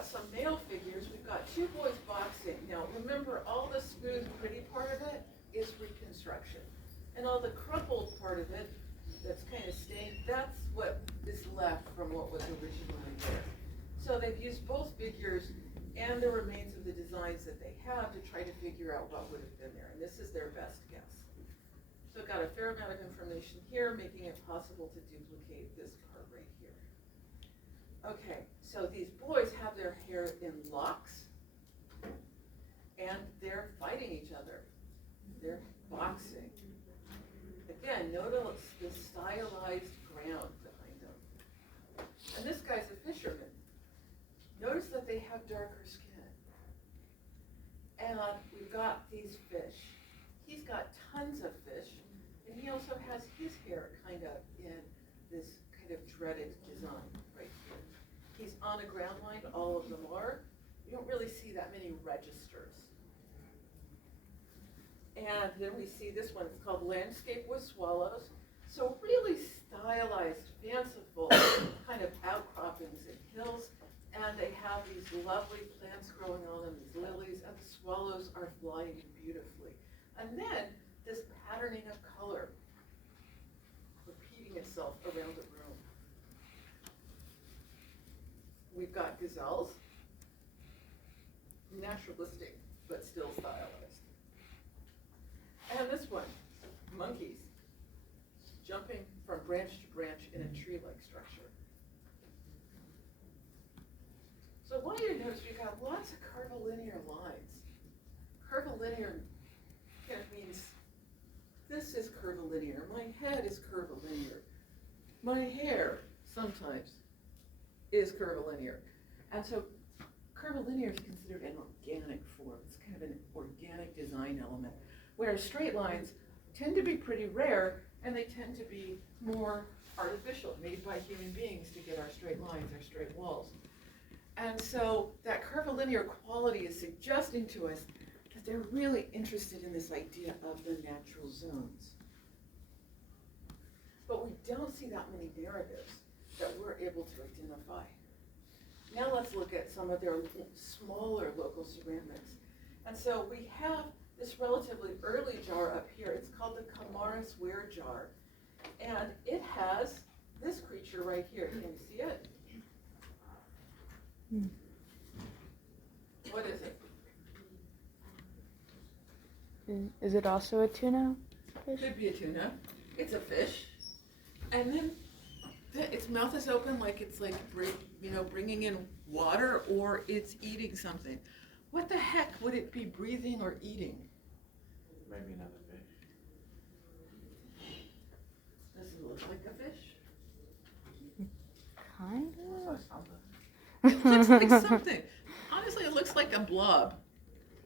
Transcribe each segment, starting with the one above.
got some male figures. We've got two boys boxing. Now remember, all the smooth, pretty part of it is reconstruction. And all the crumpled part of it that's kind of stained, that's what is left from what was originally there. So they've used both figures and the remains of the designs that they have to try to figure out what would have been there. And this is their best guess. So I've got a fair amount of information here, making it possible to duplicate this part right here. Okay, so these boys have their hair in locks, and they're fighting each other. They're boxing. Again, notice the stylized ground behind them. And this guy's a fisherman. Notice that they have darker skin. And we've got these fish. He's got tons of fish, and he also has his hair kind of in this kind of dreaded design right here. He's on a ground line, all of them are. You don't really see that many registers. And then we see this one, it's called Landscape with Swallows. So really stylized, fanciful kind of outcroppings and hills. And they have these lovely plants growing on them, these lilies, and the swallows are flying beautifully. And then this patterning of color repeating itself around the room. We've got gazelles, naturalistic, but still stylized. And this one, monkeys, jumping from branch to branch in a tree-like structure. So I want you to notice we've got lots of curvilinear lines. Curvilinear kind of means this is curvilinear, my head is curvilinear, my hair sometimes is curvilinear. And so curvilinear is considered an organic form. It's kind of an organic design element, whereas straight lines tend to be pretty rare, and they tend to be more artificial, made by human beings to get our straight lines, our straight walls. And so that curvilinear quality is suggesting to us that they're really interested in this idea of the natural zones. But we don't see that many narratives that we're able to identify. Now let's look at some of their smaller local ceramics. And so we have this relatively early jar up here. It's called the Kamaris ware jar. And it has this creature right here. Can you see it? What is it? Is it also a tuna fish? Could be a tuna. It's a fish. And then its mouth is open like it's like, bringing in water, or it's eating something. What the heck would it be breathing or eating? Maybe another fish. Does it look like a fish? Kind Looks of. like something. It looks like something. Honestly, it looks like a blob.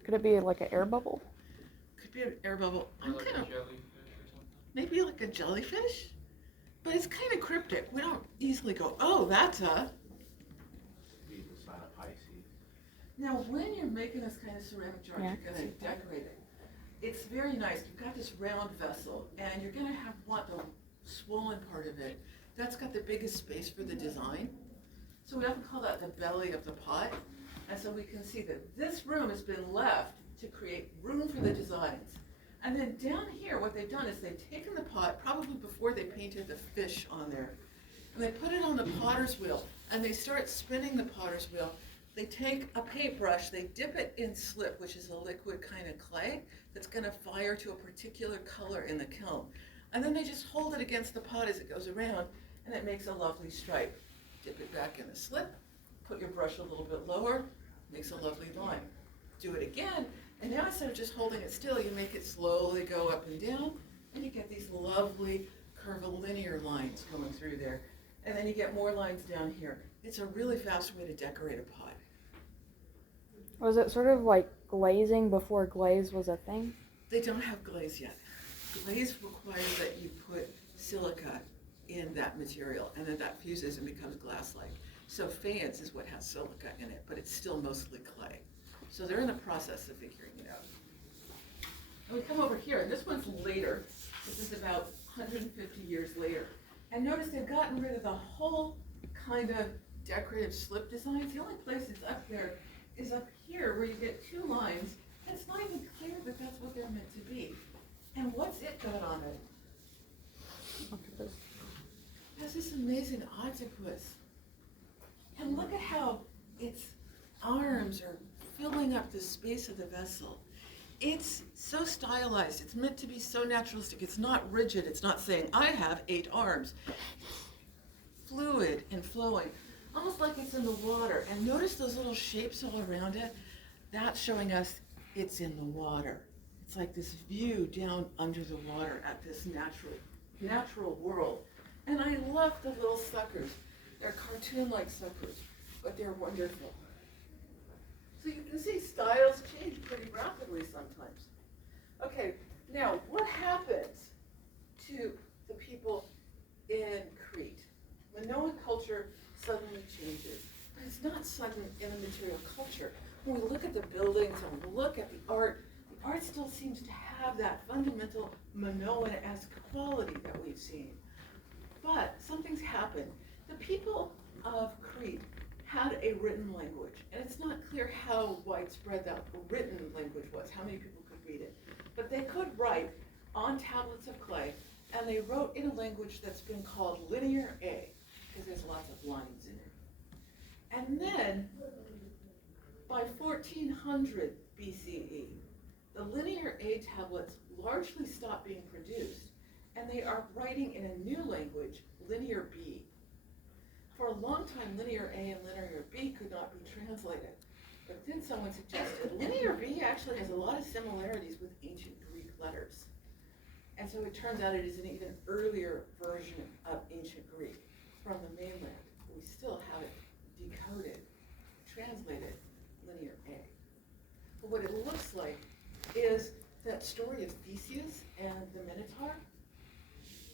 Could it be like an air bubble? Could be an air bubble. Or I'm like kind a of, jellyfish or something. maybe like a jellyfish? But it's kind of cryptic. We don't easily go, oh, that's a. Be the sign of Pisces. Now, when you're making this kind of ceramic jar, Yeah. you're going to decorate it. It's very nice. You've got this round vessel, and you're going to want the swollen part of it. That's got the biggest space for the design. So we often call that the belly of the pot. And so we can see that this room has been left to create room for the designs. And then down here, what they've done is they've taken the pot, probably before they painted the fish on there, and they put it on the potter's wheel, and they start spinning the potter's wheel. They take a paintbrush, they dip it in slip, which is a liquid kind of clay that's going to fire to a particular color in the kiln. And then they just hold it against the pot as it goes around, and it makes a lovely stripe. Dip it back in the slip, put your brush a little bit lower, makes a lovely line. Do it again, and now instead of just holding it still, you make it slowly go up and down, and you get these lovely curvilinear lines going through there. And then you get more lines down here. It's a really fast way to decorate a pot. Was it sort of like glazing before glaze was a thing? They don't have glaze yet. Glaze requires that you put silica in that material, and then that fuses and becomes glass-like. So faience is what has silica in it, but it's still mostly clay. So they're in the process of figuring it out. And we come over here, and this one's later. This is about 150 years later. And notice they've gotten rid of the whole kind of decorative slip designs. The only place it's up there is up here where you get two lines. And it's not even clear that that's what they're meant to be. And what's it got on it? Octopus. It has this amazing octopus. And look at how its arms are filling up the space of the vessel. It's so stylized. It's meant to be so naturalistic. It's not rigid. It's not saying, I have 8 arms. Fluid and flowing, almost like it's in the water. And notice those little shapes all around it? That's showing us it's in the water. It's like this view down under the water at this natural world. And I love the little suckers. They're cartoon-like suckers, but they're wonderful. So you can see styles change pretty rapidly sometimes. Okay, now what happens to the people in Crete? Minoan culture suddenly changes, but it's not sudden in a material culture. When we look at the buildings and we look at the art still seems to have that fundamental Minoan-esque quality that we've seen. But something's happened. The people of Crete had a written language, and it's not clear how widespread that written language was, how many people could read it. But they could write on tablets of clay, and they wrote in a language that's been called Linear A, because there's lots of lines in it. And then, by 1400 BCE, the Linear A tablets largely stopped being produced, and they are writing in a new language, Linear B. For a long time, Linear A and Linear B could not be translated. But then someone suggested Linear B actually has a lot of similarities with ancient Greek letters. And so it turns out it is an even earlier version of ancient Greek from the mainland. We still have it decoded, translated Linear A. But what it looks like is that story of Theseus and the Minotaur.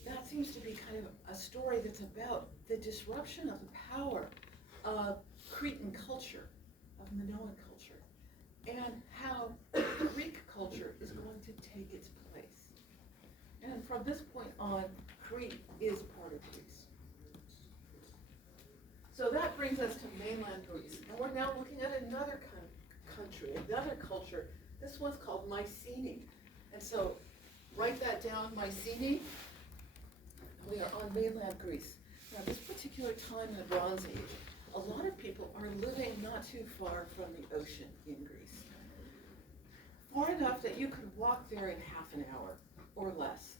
That seems to be kind of a story that's about the disruption of the power of Cretan culture, of Minoan culture, and how Greek culture is going to take its place. And from this point on, Crete is part of Greece. So that brings us to mainland Greece. And we're now looking at another country, another culture. This one's called Mycenae. And so write that down, Mycenae. We are on mainland Greece. Now, this particular time in the Bronze Age, a lot of people are living not too far from the ocean in Greece. Far enough that you could walk there in half an hour or less.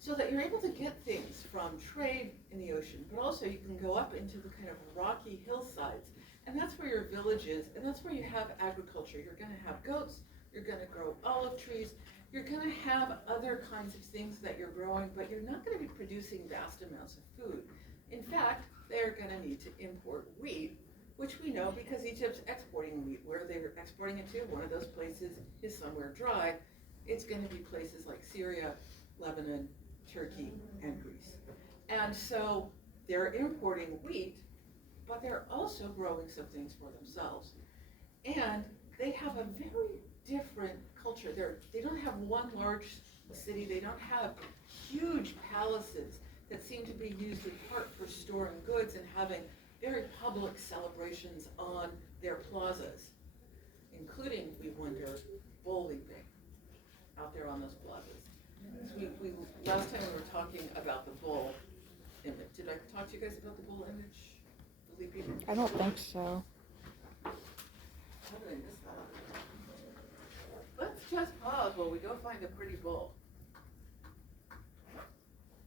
So that you're able to get things from trade in the ocean, but also you can go up into the kind of rocky hillsides. And that's where your village is, and that's where you have agriculture. You're going to have goats, you're going to grow olive trees, you're going to have other kinds of things that you're growing, but you're not going to be producing vast amounts of food. In fact, they're going to need to import wheat, which we know because Egypt's exporting wheat. Where they're exporting it to, one of those places is somewhere dry. It's going to be places like Syria, Lebanon, Turkey, and Greece. And so they're importing wheat, but they're also growing some things for themselves. And they have a very different culture. They don't have one large city. They don't have huge palaces that seem to be used in part for storing goods and having very public celebrations on their plazas, including, we wonder, bull leaping out there on those plazas. We last time we were talking about the bull image. Did I talk to you guys about the bull image? The leaping? I don't think so. How did I miss that? Let's just pause while we go find a pretty bull.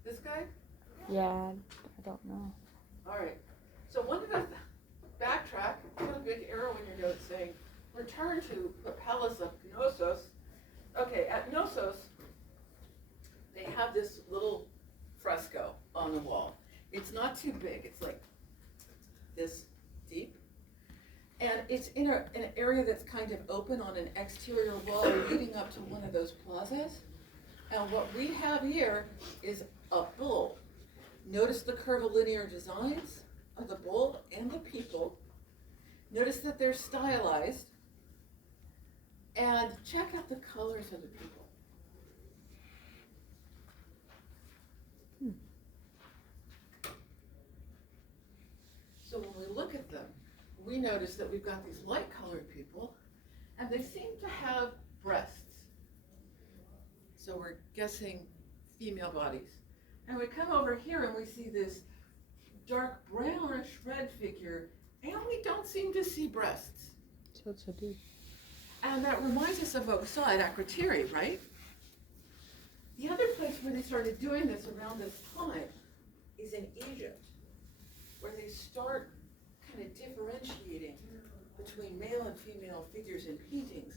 This guy? Yeah, I don't know. All right. So one of the backtrack, put a big arrow in your note saying, return to the palace of Knossos. Okay, at Knossos, they have this little fresco on the wall. It's not too big. It's like this deep. And it's in an area that's kind of open on an exterior wall leading up to one of those plazas. And what we have here is a bull. Notice the curvilinear designs of the bull and the people. Notice that they're stylized. And check out the colors of the people. So when we look at we notice that we've got these light-colored people, and they seem to have breasts. So we're guessing female bodies. And we come over here and we see this dark brownish red figure, and we don't seem to see breasts. So it's a dude. And that reminds us of what we saw at Akrotiri, right? The other place where they started doing this around this time is in Egypt, where they start kind of differentiating between male and female figures in paintings.